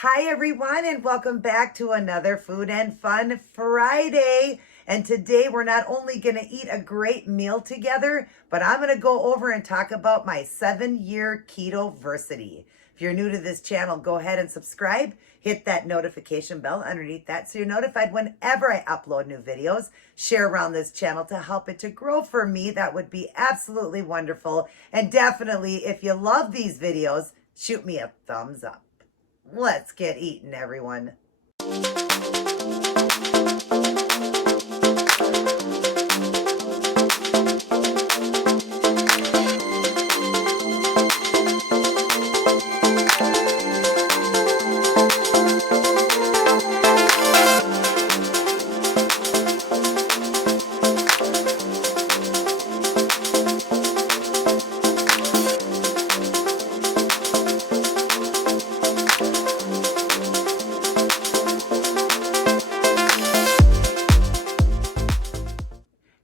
Hi, everyone, and welcome back to another Food and Fun Friday. And today we're not only going to eat a great meal together, but I'm going to go over and talk about my 7-year Ketoversary. If you're new to this channel, go ahead and subscribe. Hit that notification bell underneath that so you're notified whenever I upload new videos. Share around this channel to help it to grow for me. That would be absolutely wonderful. And definitely, if you love these videos, shoot me a thumbs up. Let's get eating, everyone.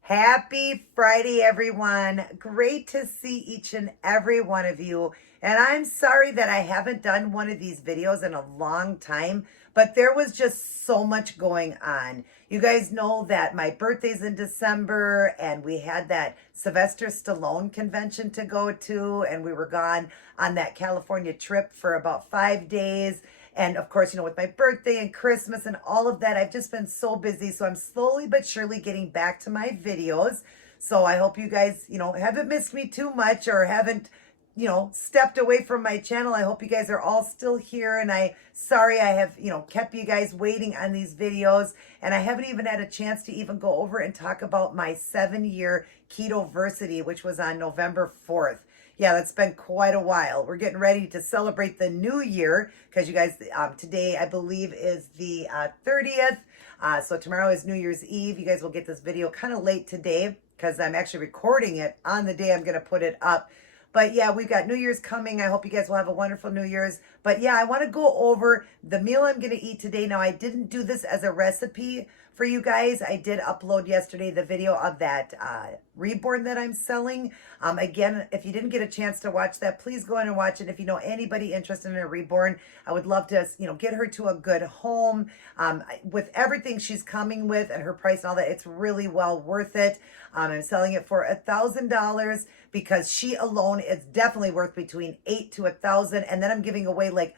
Happy Friday, everyone. Great to see each and every one of you. And I'm sorry that I haven't done one of these videos in a long time, but there was just so much going on. You guys know that my birthday's in December, and we had that Sylvester Stallone convention to go to, and we were gone on that California trip for about 5 days. And of course, with my birthday and Christmas and all of that, I've just been so busy. So I'm slowly but surely getting back to my videos. So I hope you guys, haven't missed me too much or haven't, stepped away from my channel. I hope you guys are all still here. And sorry I have, kept you guys waiting on these videos. And I haven't even had a chance to even go over and talk about my 7-year Ketoversary, which was on November 4th. Yeah, that's been quite a while. We're getting ready to celebrate the new year because you guys, today I believe is the 30th. So tomorrow is New Year's Eve. You guys will get this video kind of late today because I'm actually recording it on the day I'm going to put it up. But yeah, we've got New Year's coming. I hope you guys will have a wonderful New Year's. But yeah, I want to go over the meal I'm going to eat today. Now, I didn't do this as a recipe for you guys. I did upload yesterday the video of that reborn that I'm selling. Again, if you didn't get a chance to watch that, please go in and watch it. If you know anybody interested in a reborn, I would love to, get her to a good home. With everything she's coming with and her price and all that, it's really well worth it. I'm selling it for $1,000 because she alone is definitely worth between $800 to $1,000, and then I'm giving away like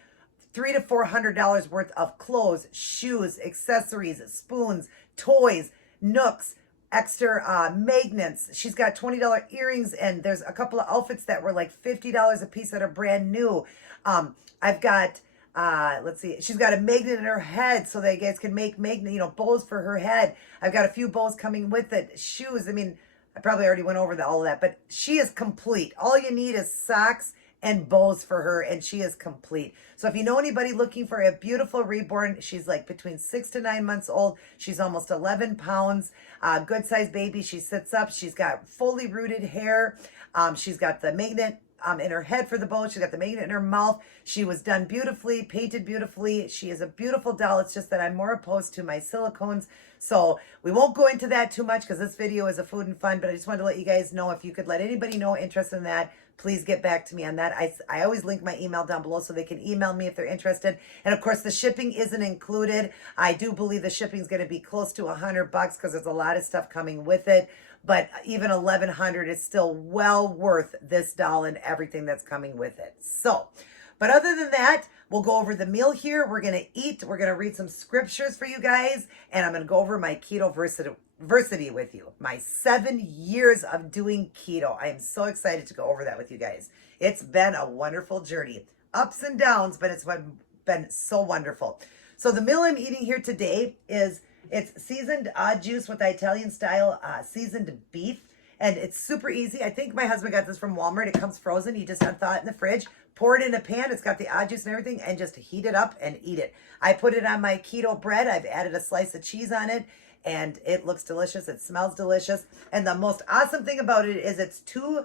$300 to $400 worth of clothes, shoes, accessories, spoons, toys, nooks, extra magnets. She's got $20 earrings, and there's a couple of outfits that were like $50 a piece that are brand new. I've got let's see, she's got a magnet in her head so that you guys can make magnet, bows for her head. I've got a few bows coming with it. Shoes, I probably already went over all of that, but she is complete. All you need is socks and bows for her, and she is complete. So if you know anybody looking for a beautiful reborn, she's like between 6 to 9 months old. She's almost 11 pounds. Good size baby. She sits up. She's got fully rooted hair. She's got the magnet in her head for the bow. She's got the magnet in her mouth. She was done beautifully, painted beautifully. She is a beautiful doll. It's just that I'm more opposed to my silicones. So we won't go into that too much because this video is a food and fun, but I just wanted to let you guys know, if you could let anybody know interested in that, please get back to me on that. I always link my email down below so they can email me if they're interested. And of course, the shipping isn't included. I do believe the shipping is going to be close to $100 because there's a lot of stuff coming with it. But even $1,100 is still well worth this doll and everything that's coming with it. So, but other than that, we'll go over the meal here. We're going to eat. We're going to read some scriptures for you guys. And I'm going to go over my Ketoversary with you. My 7 years of doing keto. I am so excited to go over that with you guys. It's been a wonderful journey. Ups and downs, but it's been so wonderful. So the meal I'm eating here today it's seasoned juice with Italian style seasoned beef. And it's super easy. I think my husband got this from Walmart. It comes frozen. You just unthaw it in the fridge, pour it in a pan. It's got the juice and everything, and just heat it up and eat it. I put it on my keto bread. I've added a slice of cheese on it, and it looks delicious. It smells delicious. And the most awesome thing about it is it's 2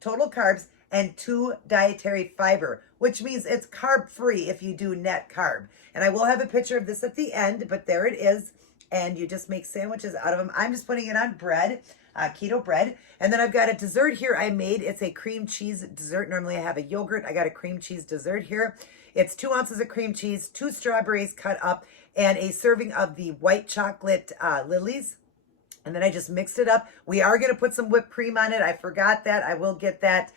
total carbs and 2 dietary fiber, which means it's carb free if you do net carb. And I will have a picture of this at the end, but there it is. And you just make sandwiches out of them. I'm just putting it on bread. keto bread. And then I've got a dessert here I made. It's a cream cheese dessert. Normally I have a yogurt. I got a cream cheese dessert here. It's 2 ounces of cream cheese, 2 strawberries cut up, and a serving of the white chocolate lilies. And then I just mixed it up. We are going to put some whipped cream on it. I forgot that. I will get that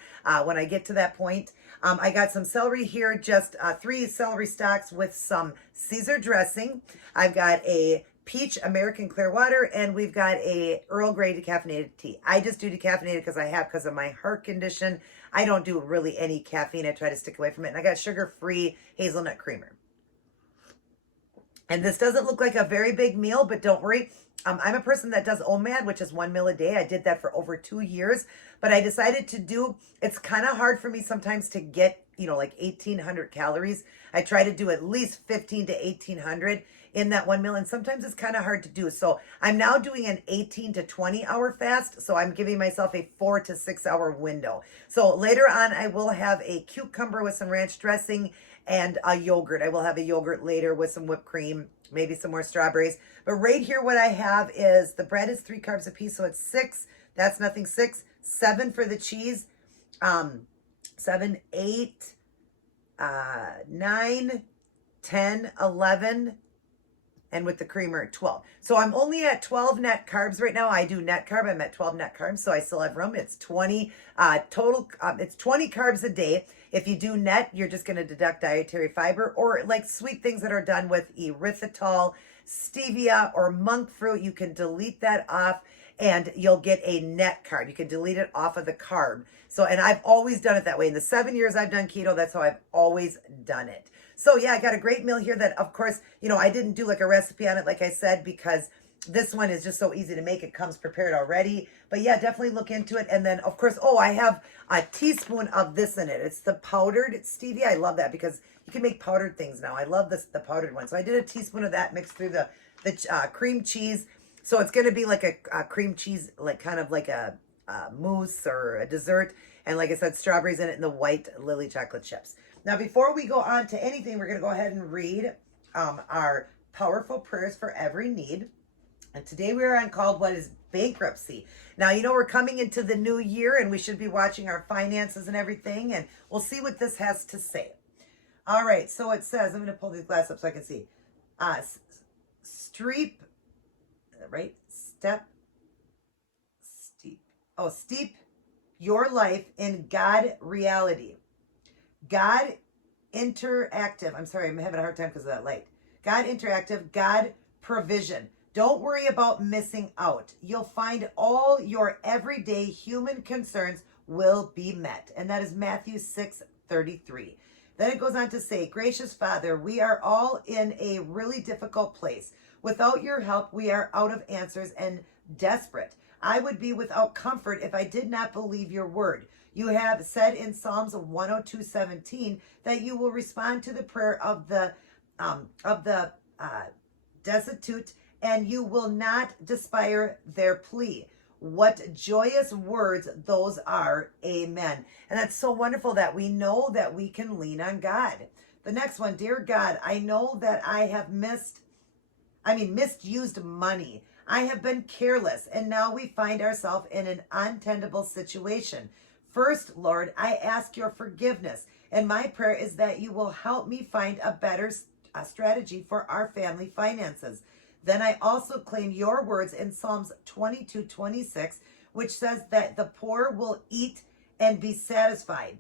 when I get to that point. I got some celery here, just 3 celery stalks with some Caesar dressing. I've got a peach American clear water, and we've got a Earl Grey decaffeinated tea. I just do decaffeinated because of my heart condition. I don't do really any caffeine. I try to stick away from it. And I got sugar-free hazelnut creamer. And this doesn't look like a very big meal, but don't worry. I'm a person that does OMAD, which is 1 meal a day. I did that for over 2 years, but I decided to do, it's kind of hard for me sometimes to get, like 1,800 calories. I try to do at least 15 to 1,800 in that 1 meal, and sometimes it's kind of hard to do. So I'm now doing an 18 to 20 hour fast, so I'm giving myself a 4 to 6 hour window. So later on, I will have a cucumber with some ranch dressing and a yogurt. I will have a yogurt later with some whipped cream, maybe some more strawberries. But right here, what I have is the bread is 3 carbs a piece, so it's 6. That's nothing, 6. 7 for the cheese. 7, 8, 9, 10, 11, and with the creamer, 12. So I'm only at 12 net carbs right now. I do net carb. I'm at 12 net carbs, so I still have room. It's 20 total. It's 20 carbs a day. If you do net, you're just going to deduct dietary fiber or like sweet things that are done with erythritol, stevia, or monk fruit. You can delete that off and you'll get a net carb. You can delete it off of the carb. So, and I've always done it that way. In the 7 years I've done keto, that's how I've always done it. So yeah, I got a great meal here that, of course, I didn't do like a recipe on it, like I said, because this one is just so easy to make. It comes prepared already. But yeah, definitely look into it. And then, of course, I have a teaspoon of this in it. It's the powdered stevia. I love that because you can make powdered things now. I love the powdered one. So I did a teaspoon of that mixed through the cream cheese. So it's going to be like a cream cheese, like kind of like a mousse or a dessert. And like I said, strawberries in it and the white lily chocolate chips. Now, before we go on to anything, we're going to go ahead and read our powerful prayers for every need. And today we are on called What is Bankruptcy? Now, we're coming into the new year and we should be watching our finances and everything. And we'll see what this has to say. All right. So it says, I'm going to pull these glasses up so I can see. Steep your life in God reality. God interactive. I'm sorry, I'm having a hard time because of that light. God interactive, God provision. Don't worry about missing out. You'll find all your everyday human concerns will be met. And that is Matthew 6:33. Then it goes on to say, Gracious Father, we are all in a really difficult place. Without your help, we are out of answers and desperate. I would be without comfort if I did not believe your word. You have said in Psalms 102:17 that you will respond to the prayer of the destitute, and you will not despair their plea. What joyous words those are. Amen. And that's so wonderful that we know that we can lean on God. The next one, dear God, I know that I have misused money. I have been careless, and now we find ourselves in an untenable situation. First, Lord, I ask your forgiveness, and my prayer is that you will help me find a better strategy for our family finances. Then I also claim your words in Psalms 22:26, which says that the poor will eat and be satisfied.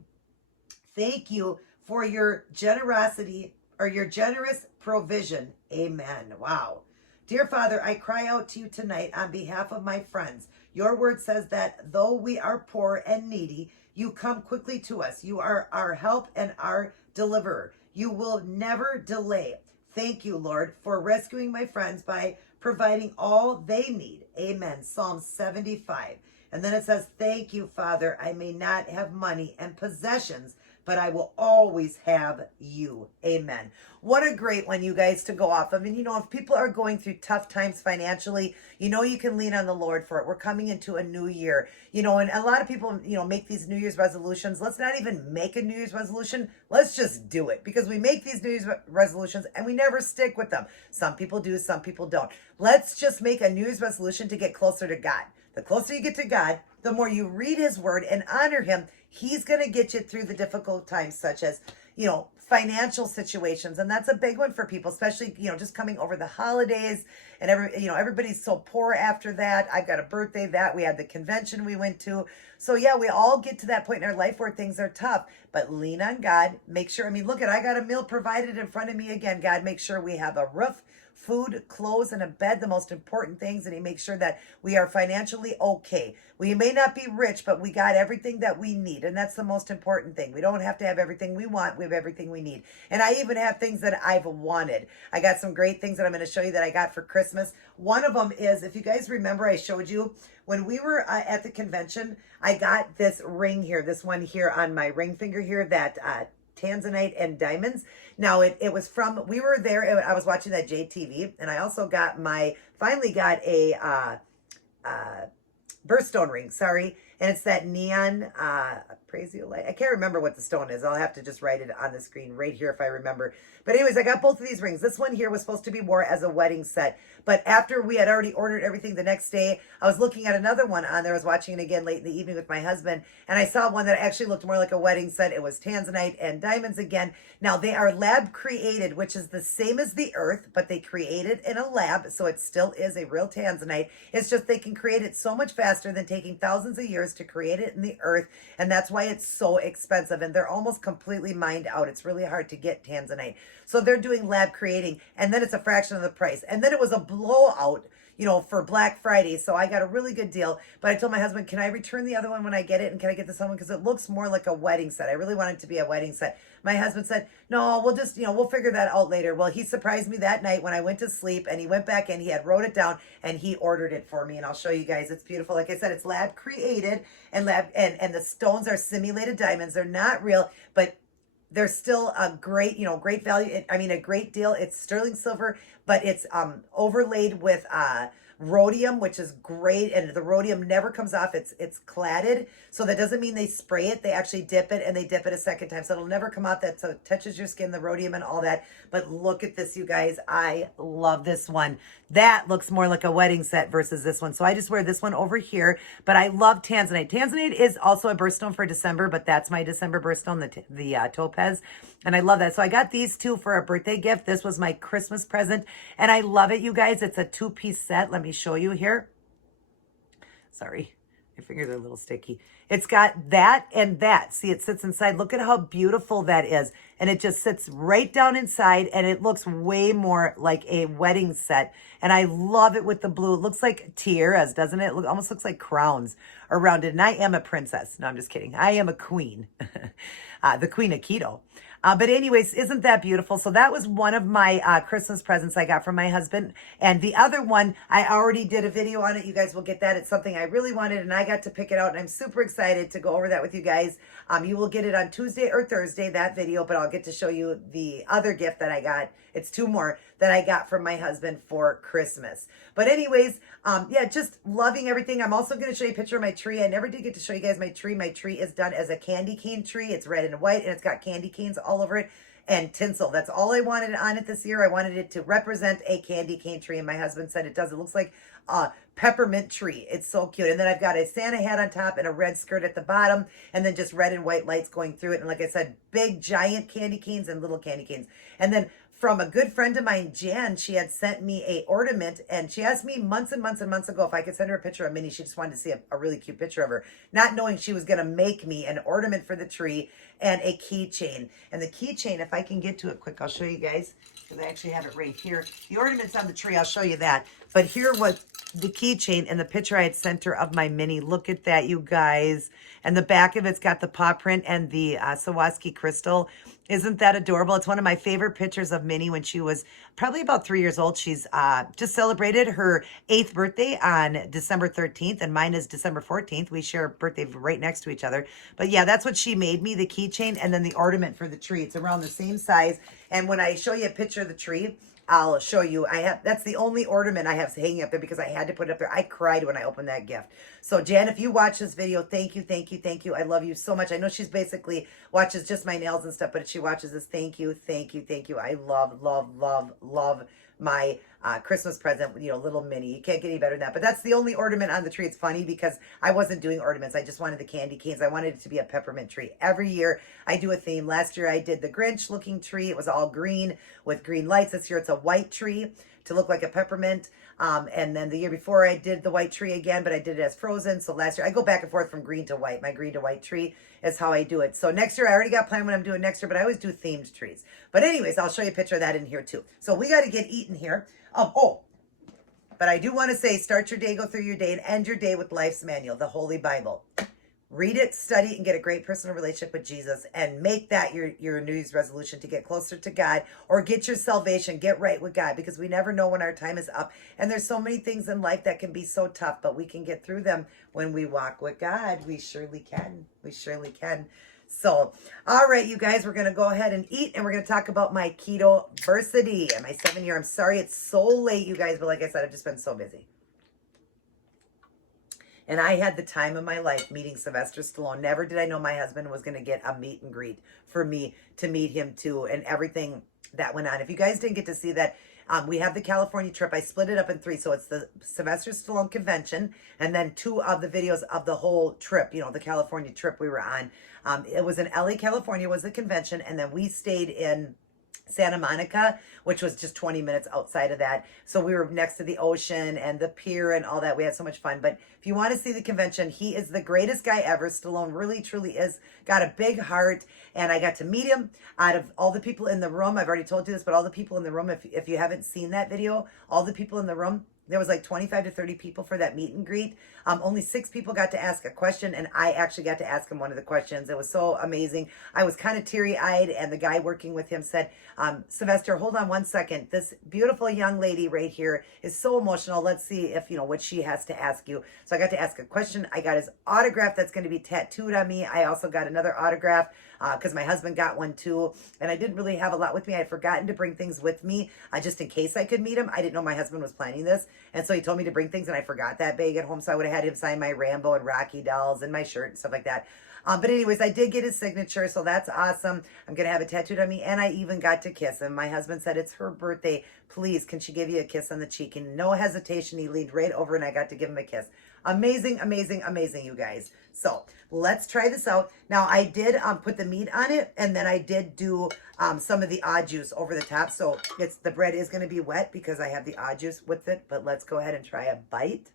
Thank you for your generosity or your generous provision. Amen. Wow. Dear Father, I cry out to you tonight on behalf of my friends. Your word says that though we are poor and needy, you come quickly to us. You are our help and our deliverer. You will never delay. Thank you, Lord, for rescuing my friends by providing all they need. Amen. Psalm 75. And then it says, thank you, Father. I may not have money and possessions, but I will always have you. Amen. What a great one, you guys, to go off of. And, if people are going through tough times financially, you can lean on the Lord for it. We're coming into a new year, and a lot of people, make these New Year's resolutions. Let's not even make a New Year's resolution. Let's just do it, because we make these New Year's resolutions and we never stick with them. Some people do, some people don't. Let's just make a New Year's resolution to get closer to God, The closer you get to God, the more you read his word and honor him, he's going to get you through the difficult times, such as, financial situations. And that's a big one for people, especially, just coming over the holidays and everybody's so poor after that. I've got a birthday that we had the convention we went to. So yeah, we all get to that point in our life where things are tough, but lean on God. Make sure, look I got a meal provided in front of me again. God, make sure we have a roof, food, clothes, and a bed, the most important things, and he makes sure that we are financially okay. We may not be rich, but we got everything that we need, and that's the most important thing. We don't have to have everything we want. We have everything we need. And I even have things that I've wanted. I got some great things that I'm going to show you that I got for Christmas. One of them is, if you guys remember, I showed you when we were at the convention, I got this ring here, this one here on my ring finger here, that tanzanite and diamonds. Now it was from, we were there, I was watching that JTV, and I also finally got a birthstone ring, sorry, and it's that neon light. I can't remember what the stone is. I'll have to just write it on the screen right here if I remember. But anyways, I got both of these rings. This one here was supposed to be wore as a wedding set, but after we had already ordered everything the next day, I was looking at another one on there. I was watching it again late in the evening with my husband, and I saw one that actually looked more like a wedding set. It was tanzanite and diamonds again. Now, they are lab created, which is the same as the earth, but they create it in a lab, so it still is a real tanzanite. It's just they can create it so much faster than taking thousands of years to create it in the earth, and that's why it's so expensive, and they're almost completely mined out. It's really hard to get tanzanite. So they're doing lab creating, and then it's a fraction of the price. And then it was a blowout, for Black Friday. So I got a really good deal. But I told my husband, can I return the other one when I get it? And can I get this other one? Because it looks more like a wedding set. I really want it to be a wedding set. My husband said, no, we'll just, we'll figure that out later. Well, he surprised me that night when I went to sleep, and he went back and he had wrote it down and he ordered it for me. And I'll show you guys. It's beautiful. Like I said, it's lab created, and and the stones are simulated diamonds. They're not real, but they're still a great, great value. A great deal. It's sterling silver, but it's overlaid with rhodium, which is great, and the rhodium never comes off. It's cladded, so that doesn't mean they spray it. They actually dip it, and they dip it a second time, so it'll never come out. That so it touches your skin, the rhodium and all that. But look at this, you guys. I love this one. That looks more like a wedding set versus this one. So I just wear this one over here, but I love tanzanite. Tanzanite is also a birthstone for December, but that's my December birthstone, the topaz. And I love that. So I got these two for a birthday gift. This was my Christmas present, and I love it, you guys. It's a 2-piece set. Let me show you here. Sorry, my fingers are a little sticky. It's got that and that. See, it sits inside. Look at how beautiful that is. And it just sits right down inside, and it looks way more like a wedding set. And I love it with the blue. It looks like tiaras, doesn't it? It almost looks like crowns around it. And I am a princess. No, I'm just kidding. I am a queen. The queen of keto. But anyways, isn't that beautiful? So that was one of my Christmas presents I got from my husband. And the other one, I already did a video on it. You guys will get that. It's something I really wanted, and I got to pick it out. And I'm super excited to go over that with you guys. You will get it on Tuesday or Thursday, that video. But I'll get to show you the other gift that I got. It's 2 more that I got from my husband for Christmas. But anyways, yeah, just loving everything. I'm also going to show you a picture of my tree. I never did get to show you guys my tree. My tree is done as a candy cane tree. It's red and white, and it's got candy canes all over it and tinsel. That's all I wanted on it this year. I wanted it to represent a candy cane tree, and my husband said it does. It looks like a peppermint tree. It's so cute. And then I've got a Santa hat on top and a red skirt at the bottom, and then just red and white lights going through it. And like I said, big giant candy canes and little candy canes. And then from a good friend of mine, Jan, she had sent me a ornament, and she asked me months and months and months ago if I could send her a picture of Minnie. She just wanted to see a really cute picture of her, not knowing she was going to make me an ornament for the tree and a keychain. And the keychain, if I can get to it quick, I'll show you guys, because I actually have it right here. The ornament's on the tree. I'll show you that. But here was the keychain and the picture I had sent her of my Minnie. Look at that, you guys. And the back of it's got the paw print and the Swarovski crystal. Isn't that adorable? It's one of my favorite pictures of Minnie when she was probably about 3 years old. She's just celebrated her 8th birthday on December 13th, and mine is December 14th. We share a birthday right next to each other. But yeah, that's what she made me, the keychain and then the ornament for the tree. It's around the same size. And when I show you a picture of the tree, I'll show you. That's the only ornament I have hanging up there because I had to put it up there. I cried when I opened that gift. So Jan, if you watch this video, thank you, thank you, thank you. I love you so much. I know she's basically watches just my nails and stuff, but if she watches this, thank you, thank you, thank you. I love, love, love, love my Christmas present, little mini. You can't get any better than that. But that's the only ornament on the tree. It's funny because I wasn't doing ornaments. I just wanted the candy canes. I wanted it to be a peppermint tree. Every year I do a theme. Last year I did the Grinch looking tree. It was all green with green lights. This year it's a white tree to look like a peppermint. And then the year before I did the white tree again, but I did it as frozen. So last year I go back and forth from green to white. My green to white tree is how I do it. So next year I already got planned what I'm doing next year, but I always do themed trees. But anyways, I'll show you a picture of that in here too. So we got to get eaten here. But I do want to say, start your day, go through your day, and end your day with Life's Manual, the Holy Bible. Read it, study it, and get a great personal relationship with Jesus, and make that your New Year's resolution to get closer to God, or get your salvation, get right with God, because we never know when our time is up. And there's so many things in life that can be so tough, but we can get through them when we walk with God. We surely can. We surely can. So, all right, you guys, we're going to go ahead and eat, and we're going to talk about my Ketoversary and my 7-year. I'm sorry it's so late, you guys, but like I said, I've just been so busy. And I had the time of my life meeting Sylvester Stallone. Never did I know my husband was going to get a meet and greet for me to meet him too, and everything that went on. If you guys didn't get to see that, we have the California trip. I split it up in 3. So it's the Sylvester Stallone convention, and then 2 of the videos of the whole trip, the California trip we were on. It was in LA, California was the convention, and then we stayed in Santa Monica, which was just 20 minutes outside of that. So we were next to the ocean and the pier and all that. We had so much fun. But if you want to see the convention, he is the greatest guy ever. Stallone really, truly is. Got a big heart. And I got to meet him. Out of all the people in the room, I've already told you this, but all the people in the room, if you haven't seen that video, all the people in the room, there was like 25 to 30 people for that meet and greet. Only 6 people got to ask a question, and I actually got to ask him one of the questions. It was so amazing. I was kind of teary-eyed, and the guy working with him said, Sylvester, hold on one second. This beautiful young lady right here is so emotional. Let's see if, what she has to ask you. So I got to ask a question. I got his autograph that's going to be tattooed on me. I also got another autograph because my husband got one too. And I didn't really have a lot with me. I had forgotten to bring things with me just in case I could meet him. I didn't know my husband was planning this. And so he told me to bring things, and I forgot that bag at home. So I would have had him sign my Rambo and Rocky dolls and my shirt and stuff like that. But anyways, I did get his signature, so that's awesome. I'm going to have it tattooed on me, and I even got to kiss him. My husband said, it's her birthday. Please, can she give you a kiss on the cheek? And no hesitation, he leaned right over, and I got to give him a kiss. Amazing, amazing, amazing, you guys. So let's try this out. Now, I did put the meat on it, and then I did do some of the au jus over the top. So the bread is going to be wet because I have the au jus with it, but let's go ahead and try a bite.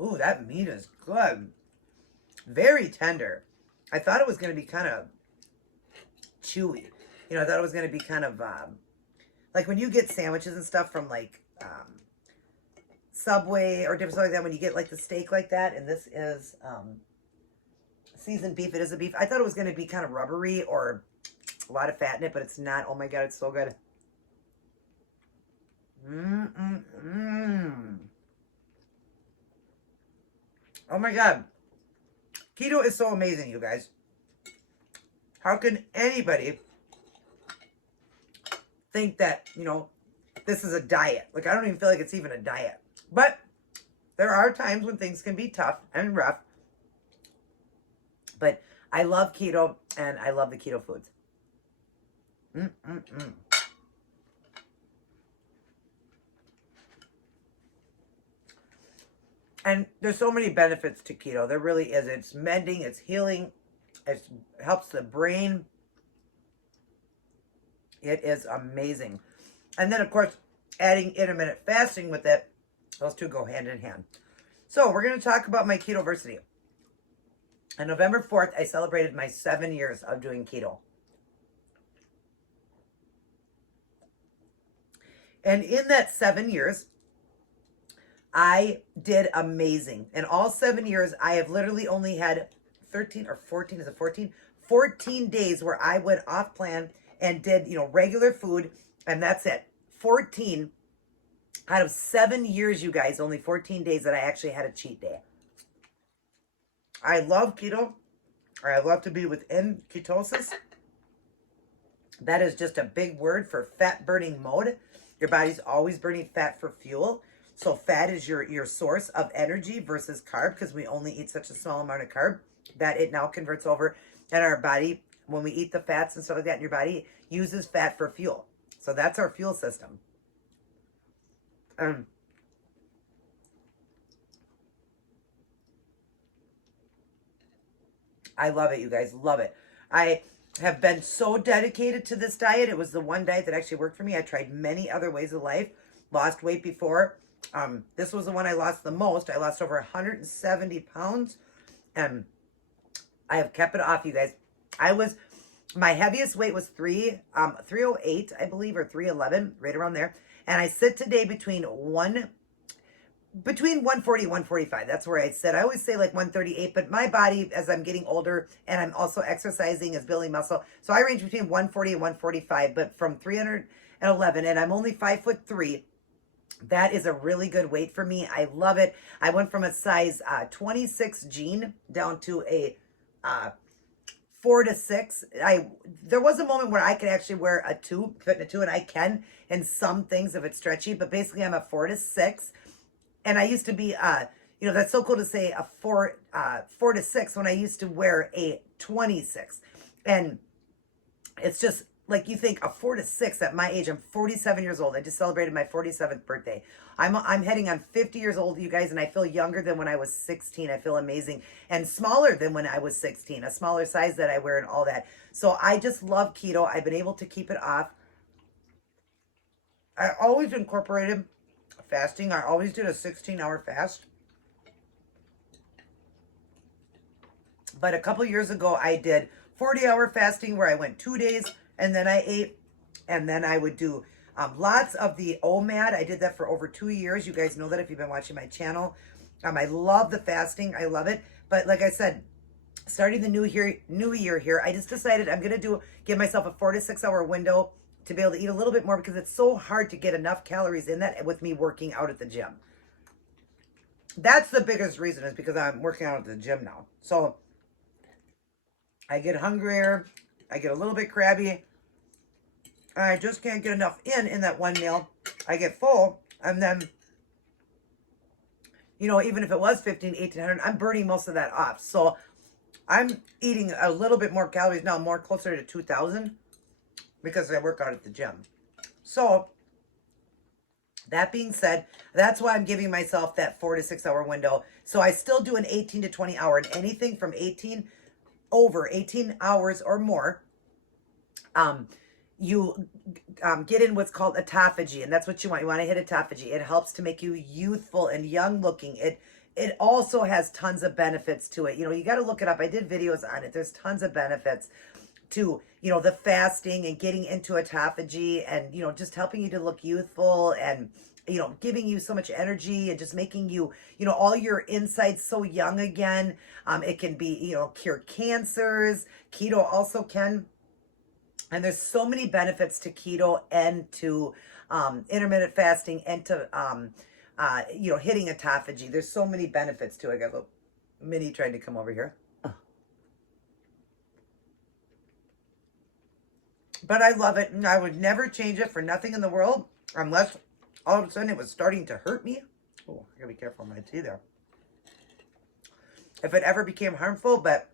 Ooh, that meat is good. Very tender. I thought it was going to be kind of chewy. I thought it was going to be kind of like when you get sandwiches and stuff from like Subway or different stuff like that, when you get like the steak like that, and this is seasoned beef. It is a beef. I thought it was going to be kind of rubbery or a lot of fat in it, but it's not. Oh my God, it's so good. Oh my God. Keto is so amazing, you guys. How can anybody think that, this is a diet? Like, I don't even feel like it's even a diet. But there are times when things can be tough and rough. But I love keto, and I love the keto foods. And there's so many benefits to keto. There really is. It's mending, it's healing, it helps the brain. It is amazing. And then, of course, adding intermittent fasting with it, those two go hand in hand. So we're going to talk about my Ketoversary. On November 4th, I celebrated my 7 years of doing keto. And in that 7 years, I did amazing. In all 7 years, I have literally only had 13 or 14, is it 14? 14 days where I went off plan and did, regular food, and that's it. 14 out of 7 years, you guys, only 14 days that I actually had a cheat day. I love keto. I love to be within ketosis. That is just a big word for fat burning mode. Your body's always burning fat for fuel. So fat is your source of energy versus carb, because we only eat such a small amount of carb that it now converts over, and our body when we eat the fats and stuff like that in your body, uses fat for fuel. So that's our fuel system. I love it, you guys. Love it. I have been so dedicated to this diet. It was the one diet that actually worked for me. I tried many other ways of life. Lost weight before. This was the one I lost the most. I lost over 170 pounds. And I have kept it off, you guys. My heaviest weight was 308, I believe, or 311, right around there. And I sit today between 140 and 145. That's where I sit. I always say like 138, but my body, as I'm getting older and I'm also exercising, is building muscle. So I range between 140 and 145, but from 311, and I'm only 5'3". That is a really good weight for me. I love it. I went from a size 26 jean down to a 4 to 6. There was a moment where I could actually wear a 2, fit in a 2, and I can in some things if it's stretchy, but basically I'm a 4 to 6. And I used to be, that's so cool to say a 4 to 6 when I used to wear a 26. And it's just like you think a 4 to 6 at my age. I'm 47 years old. I just celebrated my 47th birthday. I'm heading on 50 years old, you guys, and I feel younger than when I was 16. I feel amazing and smaller than when I was 16, a smaller size that I wear and all that. So I just love keto. I've been able to keep it off. I always incorporated fasting. I always did a 16-hour fast. But a couple years ago, I did 40-hour fasting where I went 2 days and then I ate. And then I would do lots of the OMAD. I did that for over 2 years. You guys know that if you've been watching my channel. I love the fasting. I love it. But like I said, starting the new year here, I just decided I'm going to give myself a 4 to 6 hour window to be able to eat a little bit more because it's so hard to get enough calories in that with me working out at the gym. That's the biggest reason, is because I'm working out at the gym now. So I get hungrier, I get a little bit crabby, and I just can't get enough in that one meal. I get full, and then, even if it was 1,500, 1,800, I'm burning most of that off. So I'm eating a little bit more calories now, more closer to 2,000. Because I work out at the gym. So, that being said, that's why I'm giving myself that 4 to 6 hour window. So I still do an 18 to 20 hour, and anything from 18 hours or more, you get in what's called autophagy, and that's what you want. You want to hit autophagy. It helps to make you youthful and young looking. It also has tons of benefits to it. You got to look it up. I did videos on it. There's tons of benefits to, the fasting and getting into autophagy and, just helping you to look youthful and, giving you so much energy and just making you, all your insides so young again. It can be, cure cancers. Keto also can. And there's so many benefits to keto and to intermittent fasting and to, hitting autophagy. There's so many benefits to it. I got a little mini trying to come over here. But I love it, and I would never change it for nothing in the world, unless all of a sudden it was starting to hurt me. Oh, I gotta be careful with my tea there. If it ever became harmful, but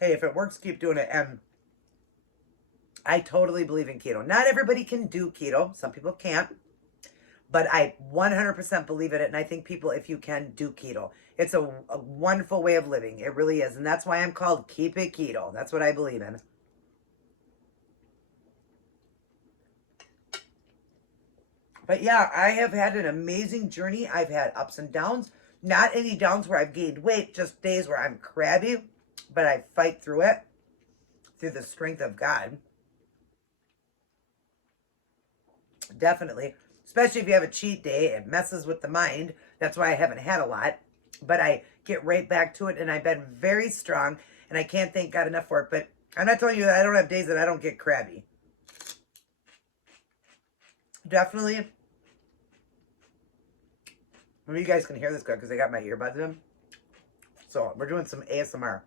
hey, if it works, keep doing it. And I totally believe in keto. Not everybody can do keto. Some people can't. But I 100% believe in it, and I think people, if you can, do keto. It's a wonderful way of living. It really is. And that's why I'm called Keep It Keto. That's what I believe in. But yeah, I have had an amazing journey. I've had ups and downs. Not any downs where I've gained weight, just days where I'm crabby. But I fight through it, through the strength of God. Definitely. Especially if you have a cheat day, it messes with the mind. That's why I haven't had a lot. But I get right back to it, and I've been very strong. And I can't thank God enough for it. But I'm not telling you that I don't have days that I don't get crabby. Definitely. Maybe you guys can hear this good because I got my earbuds in. So we're doing some ASMR.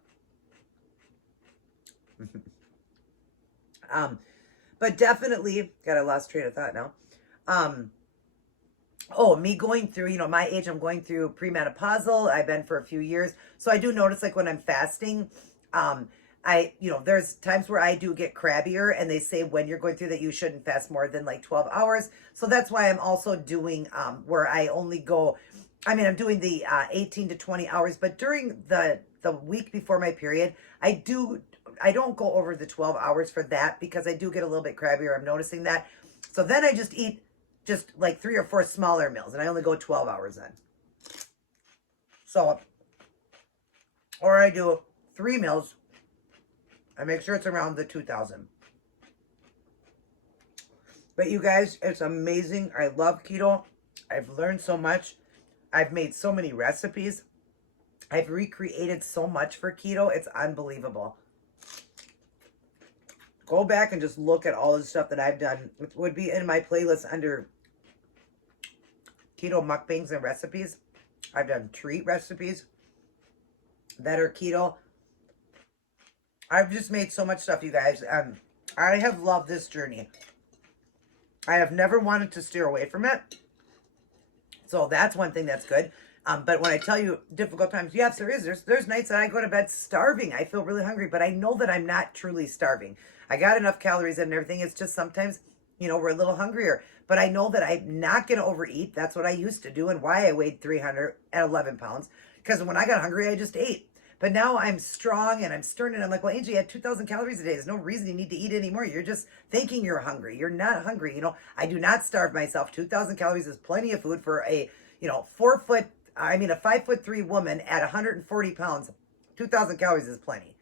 But definitely, God, I lost train of thought now. Me going through, my age, I'm going through premenopausal. I've been for a few years. So I do notice, like, when I'm fasting, there's times where I do get crabbier, and they say when you're going through that you shouldn't fast more than like 12 hours. So that's why I'm also doing where I only go, I'm doing the 18 to 20 hours, but during the week before my period, I don't go over the 12 hours for that because I do get a little bit crabbier. I'm noticing that. So then I just eat just like 3 or 4 smaller meals, and I only go 12 hours in. So, or I do 3 meals. I make sure it's around the 2,000. But you guys, it's amazing. I love keto. I've learned so much. I've made so many recipes. I've recreated so much for keto. It's unbelievable. Go back and just look at all the stuff that I've done. It would be in my playlist under keto mukbangs and recipes. I've done treat recipes that are keto. I've just made so much stuff, you guys. I have loved this journey. I have never wanted to steer away from it. So that's one thing that's good. But when I tell you difficult times, yes, there is. There's nights that I go to bed starving. I feel really hungry, but I know that I'm not truly starving. I got enough calories and everything. It's just sometimes, we're a little hungrier. But I know that I'm not going to overeat. That's what I used to do and why I weighed 311 pounds. Because when I got hungry, I just ate. But now I'm strong and I'm stern and I'm like, well, Angie, you had 2,000 calories a day. There's no reason you need to eat anymore. You're just thinking you're hungry. You're not hungry. I do not starve myself. 2,000 calories is plenty of food for a 5'3" woman at 140 pounds. 2,000 calories is plenty.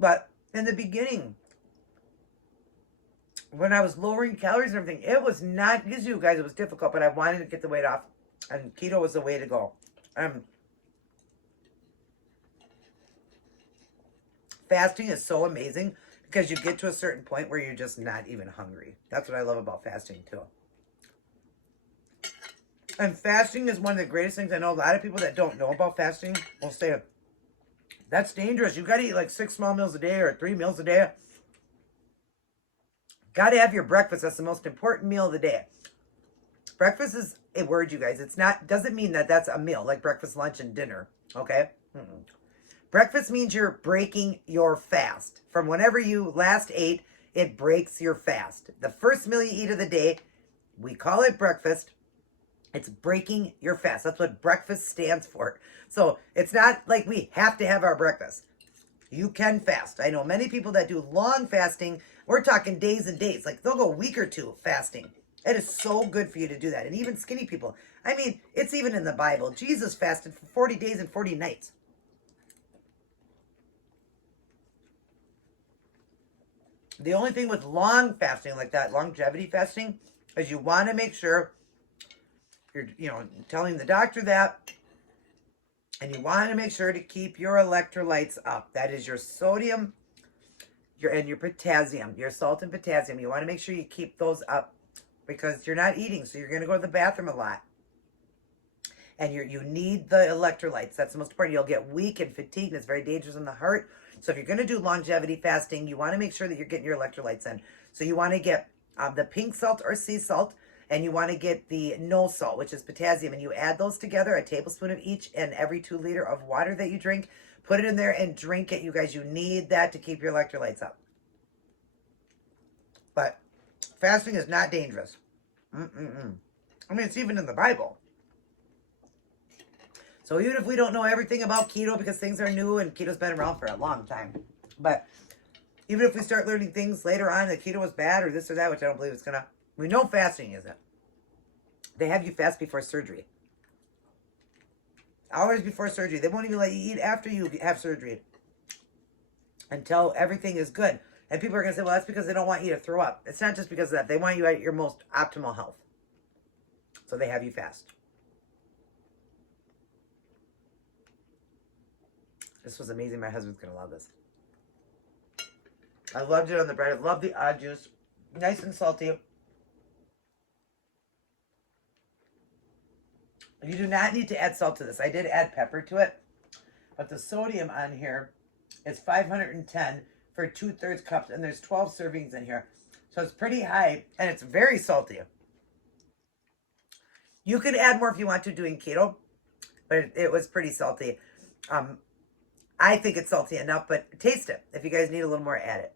But in the beginning, when I was lowering calories and everything, it was not, because you guys, it was difficult, but I wanted to get the weight off, and keto was the way to go. Fasting is so amazing because you get to a certain point where you're just not even hungry. That's what I love about fasting too. And fasting is one of the greatest things. I know a lot of people that don't know about fasting will say, that's dangerous. You got to eat like 6 small meals a day or 3 meals a day. Got to have your breakfast. That's the most important meal of the day. Breakfast is a word, you guys. Doesn't mean that that's a meal, like breakfast, lunch, and dinner. Okay? Breakfast means you're breaking your fast. From whenever you last ate, it breaks your fast. The first meal you eat of the day, we call it breakfast. It's breaking your fast. That's what breakfast stands for. So it's not like we have to have our breakfast. You can fast. I know many people that do long fasting. We're talking days and days. Like they'll go a week or two fasting. It is so good for you to do that. And even skinny people. It's even in the Bible. Jesus fasted for 40 days and 40 nights. The only thing with long fasting like that, longevity fasting, is you want to make sure you're, telling the doctor that, and you want to make sure to keep your electrolytes up. That is your sodium, your potassium, your salt and potassium. You want to make sure you keep those up because you're not eating, so you're going to go to the bathroom a lot. And you need the electrolytes. That's the most important. You'll get weak and fatigued, and it's very dangerous on the heart. So if you're going to do longevity fasting, you want to make sure that you're getting your electrolytes in. So you want to get the pink salt or sea salt, and you want to get the no salt, which is potassium. And you add those together, a tablespoon of each, and every 2 liters of water that you drink. Put it in there and drink it. You guys, you need that to keep your electrolytes up. But fasting is not dangerous. It's even in the Bible. So even if we don't know everything about keto because things are new and keto's been around for a long time. But even if we start learning things later on that keto was bad or this or that, which I don't believe it's going to, we know fasting isn't. They have you fast before surgery. Hours before surgery. They won't even let you eat after you have surgery until everything is good. And people are going to say, well, that's because they don't want you to throw up. It's not just because of that. They want you at your most optimal health. So they have you fast. This was amazing. My husband's going to love this. I loved it on the bread. I love the odd juice. Nice and salty. You do not need to add salt to this. I did add pepper to it. But the sodium on here is 510 for 2/3 cups. And there's 12 servings in here. So it's pretty high. And it's very salty. You could add more if you want to doing keto. But it was pretty salty. I think it's salty enough, but taste it. If you guys need a little more, add it.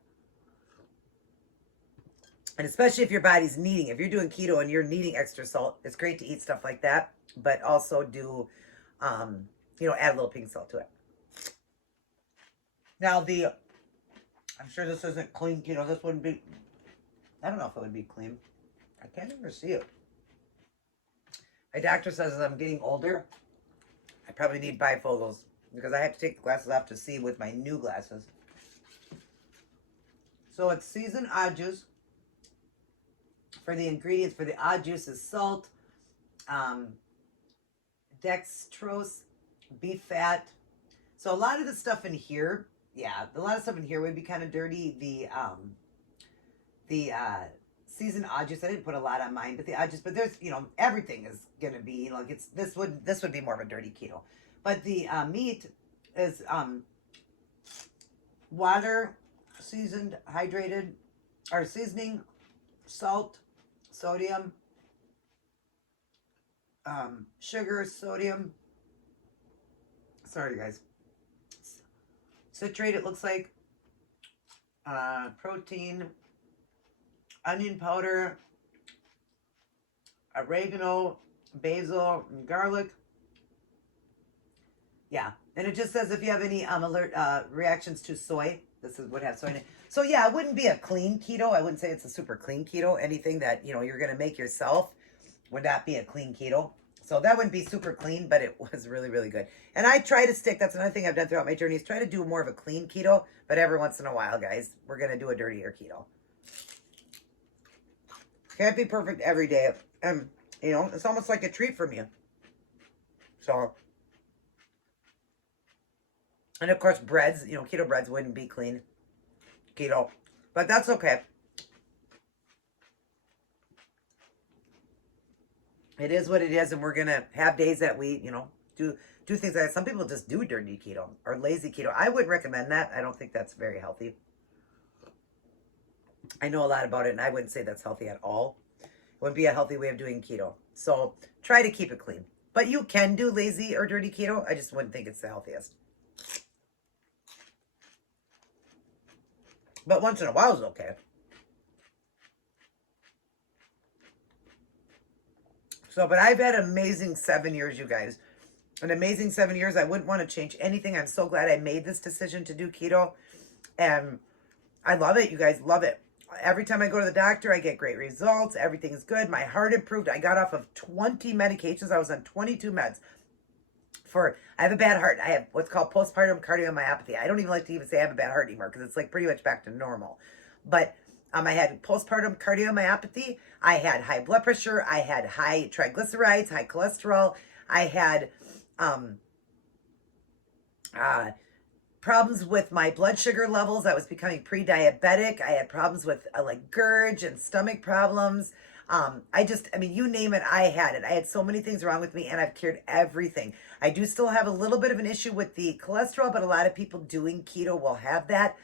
And especially if your body's needing, if you're doing keto and you're needing extra salt, it's great to eat stuff like that, but also do, add a little pink salt to it. Now I'm sure this isn't clean keto. This wouldn't be, I don't know if it would be clean. I can't even see it. My doctor says as I'm getting older, I probably need bifocals because I have to take the glasses off to see with my new glasses. So it's seasoned odd juice. For the ingredients for the odd juice is salt, dextrose, beef fat. So a lot of the stuff in here, a lot of stuff in here would be kind of dirty. The seasoned odd juice, I didn't put a lot on mine, but the odd juice, but there's, everything is gonna be, like, it's this would be more of a dirty keto. But the meat is water, seasoned, hydrated, or seasoning, salt, sodium, sugar, sodium. Sorry, guys. Citrate, it looks like. Protein, onion powder, oregano, basil, and garlic. Yeah, and it just says if you have any alert reactions to soy, would have soy in it. So yeah, it wouldn't be a clean keto. I wouldn't say it's a super clean keto. Anything that you're gonna make yourself would not be a clean keto. So that wouldn't be super clean, but it was really, really good. And I try to stick, that's another thing I've done throughout my journey, is try to do more of a clean keto, but every once in a while, guys, we're gonna do a dirtier keto. Can't be perfect every day. And it's almost like a treat for me. So, and of course, breads, keto breads wouldn't be clean keto, but that's okay. It is what it is, and we're gonna have days that we, do things like that. Some people just do dirty keto or lazy keto. I wouldn't recommend that. I don't think that's very healthy. I know a lot about it, and I wouldn't say that's healthy at all. It wouldn't be a healthy way of doing keto. So try to keep it clean. But you can do lazy or dirty keto. I just wouldn't think it's the healthiest. But once in a while is okay. So, but I've had an amazing 7 years, you guys. An amazing 7 years. I wouldn't want to change anything. I'm so glad I made this decision to do keto. And I love it, you guys. Love it. Every time I go to the doctor, I get great results. Everything's good. My heart improved. I got off of 20 medications. I was on 22 meds. I have a bad heart. I have what's called postpartum cardiomyopathy. I don't even like to even say I have a bad heart anymore because it's like pretty much back to normal. But I had postpartum cardiomyopathy. I had high blood pressure. I had high triglycerides, high cholesterol. I had problems with my blood sugar levels. I was becoming pre-diabetic. I had problems with like GERD and stomach problems. You name it, I had it. I had so many things wrong with me, and I've cured everything. I do still have a little bit of an issue with the cholesterol, but a lot of people doing keto will have that.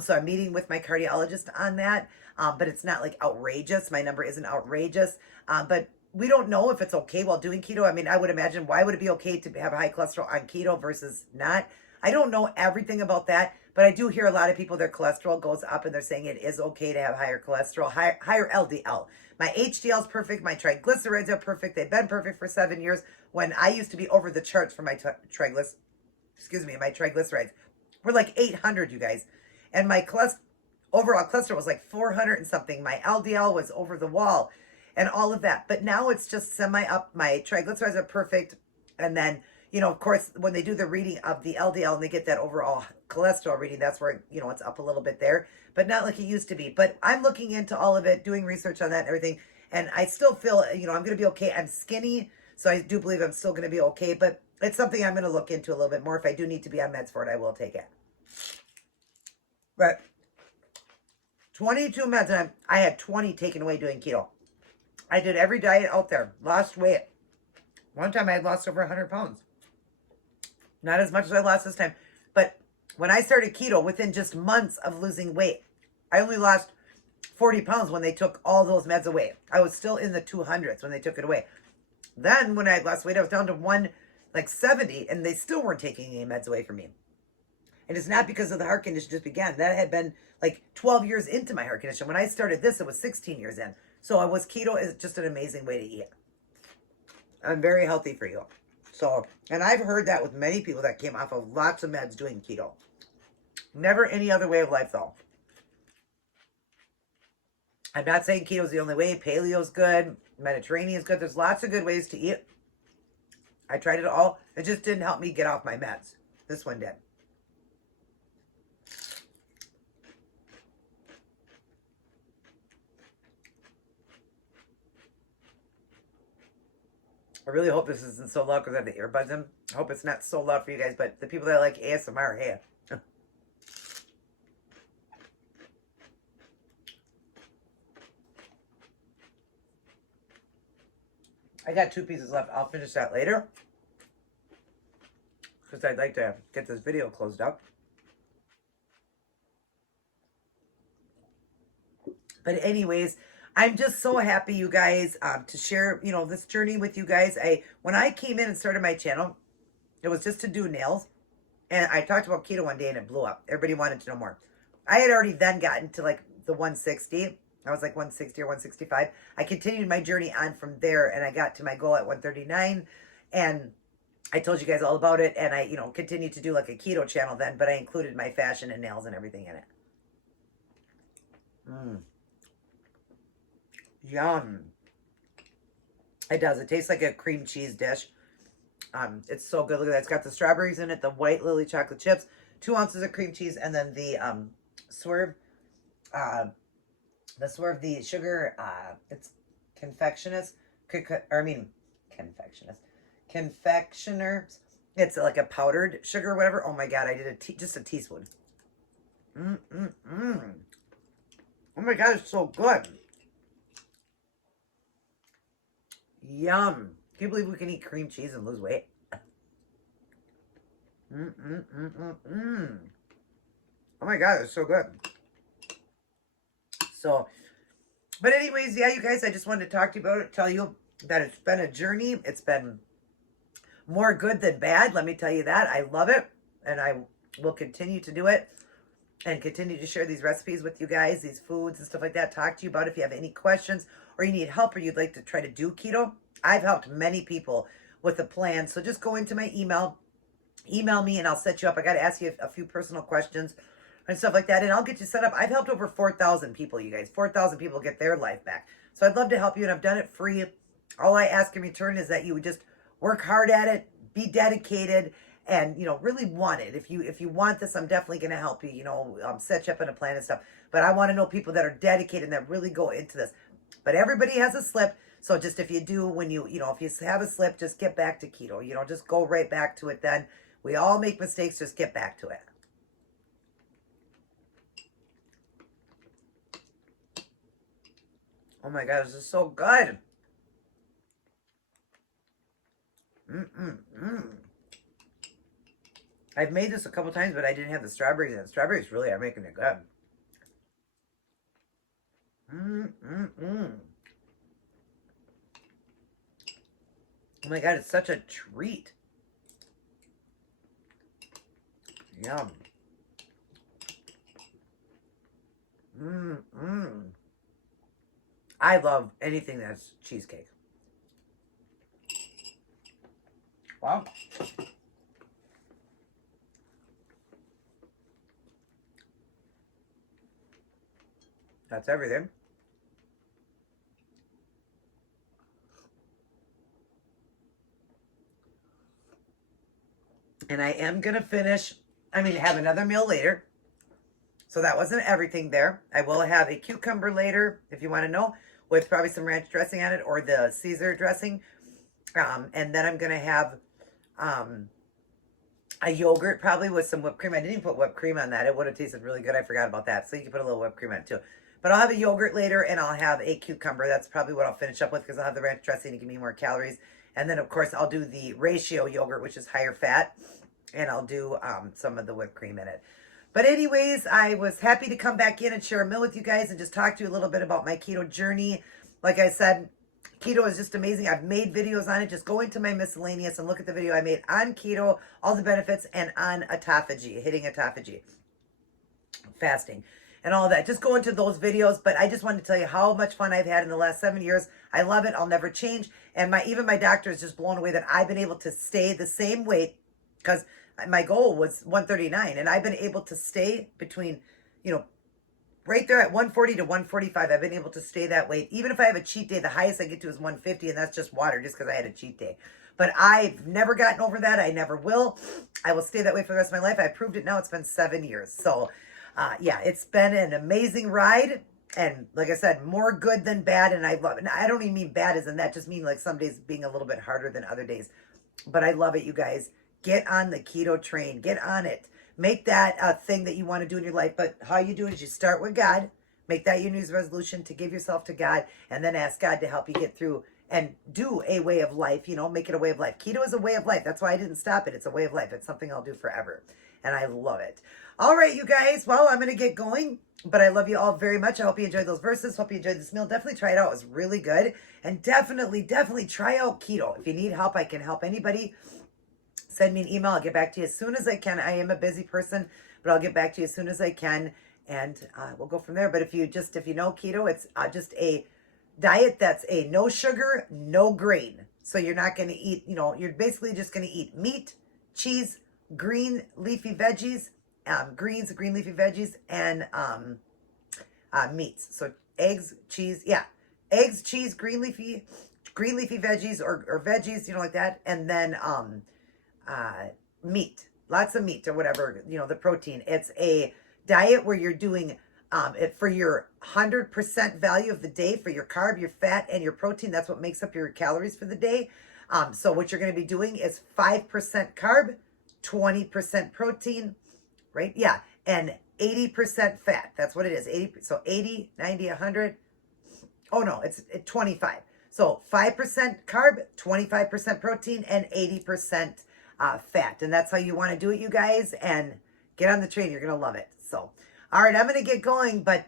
So I'm meeting with my cardiologist on that. But it's not like outrageous. My number isn't outrageous. But we don't know if it's okay while doing keto. I would imagine, why would it be okay to have high cholesterol on keto versus not? I don't know everything about that, but I do hear a lot of people, their cholesterol goes up and they're saying it is okay to have higher cholesterol, higher LDL. My HDL is perfect. My triglycerides are perfect. They've been perfect for 7 years. When I used to be over the charts for my triglycerides were like 800, you guys. And my overall cholesterol was like 400 and something. My LDL was over the wall and all of that. But now it's just semi-up. My triglycerides are perfect. And then, of course, when they do the reading of the LDL and they get that overall cholesterol reading, that's where, it's up a little bit there. But not like it used to be. But I'm looking into all of it, doing research on that and everything. And I still feel, I'm going to be okay. I'm skinny, so I do believe I'm still going to be okay. But it's something I'm going to look into a little bit more. If I do need to be on meds for it, I will take it. But 22 meds, and I had 20 taken away doing keto. I did every diet out there, lost weight. One time I had lost over 100 pounds. Not as much as I lost this time. But when I started keto, within just months of losing weight, I only lost 40 pounds when they took all those meds away. I was still in the 200s when they took it away. Then when I lost weight, I was down to 170, and they still weren't taking any meds away from me. And it's not because of the heart condition just began. That had been like 12 years into my heart condition. When I started this, it was 16 years in. So keto is just an amazing way to eat. I'm very healthy for you. So, and I've heard that with many people that came off of lots of meds doing keto. Never any other way of life, though. I'm not saying keto is the only way. Paleo is good. Mediterranean is good. There's lots of good ways to eat. I tried it all. It just didn't help me get off my meds. This one did. I really hope this isn't so loud because I have the earbuds in. I hope it's not so loud for you guys, but the people that like ASMR, hey. I got 2 pieces left. I'll finish that later because I'd like to get this video closed up. But anyways, I'm just so happy, you guys, to share, this journey with you guys. When I came in and started my channel, it was just to do nails. And I talked about keto one day and it blew up. Everybody wanted to know more. I had already then gotten to like the 160. I was like 160 or 165. I continued my journey on from there and I got to my goal at 139. And I told you guys all about it. And I, continued to do like a keto channel then, but I included my fashion and nails and everything in it. Yum. It does. It tastes like a cream cheese dish. It's so good. Look at that. It's got the strawberries in it, the white lily chocolate chips, 2 ounces of cream cheese, and then the Swerve, the sugar, it's confectioners. Confectioners. It's like a powdered sugar or whatever. Oh my God, I did just a teaspoon. Oh my God, it's so good. Yum. Can you believe we can eat cream cheese and lose weight? Oh my God, it's so good. So, but anyways, yeah, you guys, I just wanted to talk to you about it, tell you that it's been a journey. It's been more good than bad. Let me tell you that. I love it. And I will continue to do it and continue to share these recipes with you guys, these foods and stuff like that. Talk to you about if you have any questions or you need help or you'd like to try to do keto. I've helped many people with a plan. So just go into my email me and I'll set you up. I got to ask you a few personal questions and stuff like that. And I'll get you set up. I've helped over 4,000 people, you guys. 4,000 people get their life back. So I'd love to help you and I've done it free. All I ask in return is that you would just work hard at it, be dedicated, and really want it. If you want this, I'm definitely going to help you, set you up in a plan and stuff. But I want to know people that are dedicated and that really go into this. But everybody has a slip. So just if you do, if you have a slip, just get back to keto. Just go right back to it then. We all make mistakes, just get back to it. Oh my God, this is so good. I've made this a couple times, but I didn't have the strawberries in it. Strawberries really are making it good. Oh my God, it's such a treat. Yum. I love anything that's cheesecake. Wow. That's everything. And I am going to have another meal later. So that wasn't everything there. I will have a cucumber later, if you want to know, with probably some ranch dressing on it or the Caesar dressing. And then I'm going to have a yogurt probably with some whipped cream. I didn't even put whipped cream on that. It would have tasted really good. I forgot about that. So you can put a little whipped cream on it too. But I'll have a yogurt later and I'll have a cucumber. That's probably what I'll finish up with because I'll have the ranch dressing to give me more calories. And then, of course, I'll do the ratio yogurt, which is higher fat. And I'll do some of the whipped cream in it. But anyways, I was happy to come back in and share a meal with you guys and just talk to you a little bit about my keto journey. Like I said, Keto is just amazing. I've made videos on it. Just go into my miscellaneous and look at the video I made on keto, all the benefits, and on autophagy, hitting autophagy, fasting, and all that. Just go into those videos. But I just wanted to tell you how much fun I've had in the last 7 years. I love it. I'll never change. And even my doctor is just blown away that I've been able to stay the same weight, because my goal was 139, and I've been able to stay between, right there at 140 to 145. I've been able to stay that weight. Even if I have a cheat day, the highest I get to is 150, and that's just water, just because I had a cheat day. But I've never gotten over that. I never will. I will stay that way for the rest of my life. I proved it now. It's been 7 years. So, yeah, it's been an amazing ride. And like I said, more good than bad. And I love it. And I don't even mean bad as in that. Just mean like some days being a little bit harder than other days. But I love it, you guys. Get on the keto train. Get on it. Make that a thing that you want to do in your life. But how you do it is you start with God. Make that your New Year's resolution to give yourself to God. And then ask God to help you get through and do a way of life. Make it a way of life. Keto is a way of life. That's why I didn't stop it. It's a way of life. It's something I'll do forever. And I love it. All right, you guys. Well, I'm going to get going. But I love you all very much. I hope you enjoyed those verses. Hope you enjoyed this meal. Definitely try it out. It was really good. And definitely try out keto. If you need help, I can help anybody. Send me an email. I'll get back to you as soon as I can. I am a busy person, but I'll get back to you as soon as I can. And we'll go from there. But if you know keto, it's just a diet that's a no sugar, no grain. So you're not going to eat, you're basically just going to eat meat, cheese, green leafy veggies, green leafy veggies, and meats. So eggs, cheese, green leafy veggies or veggies, like that. And then meat, lots of meat or whatever, the protein. It's a diet where you're doing it for your 100% value of the day, for your carb, your fat, and your protein. That's what makes up your calories for the day. So what you're going to be doing is 5% carb, 20% protein, right? Yeah. And 80% fat. That's what it is. 80, 90, 100. Oh no, it's 25. So 5% carb, 25% protein, and 80% fat. And that's how you want to do it, you guys. And get on the train. You're going to love it. So, all right, I'm going to get going. But,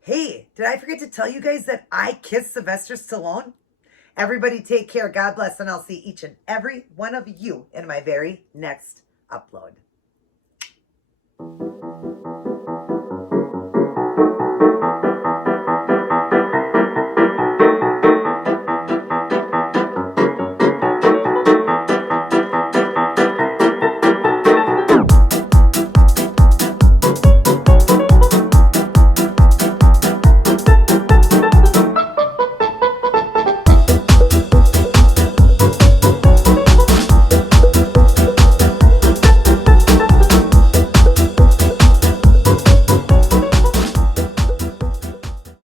hey, did I forget to tell you guys that I kissed Sylvester Stallone? Everybody take care. God bless. And I'll see each and every one of you in my very next upload.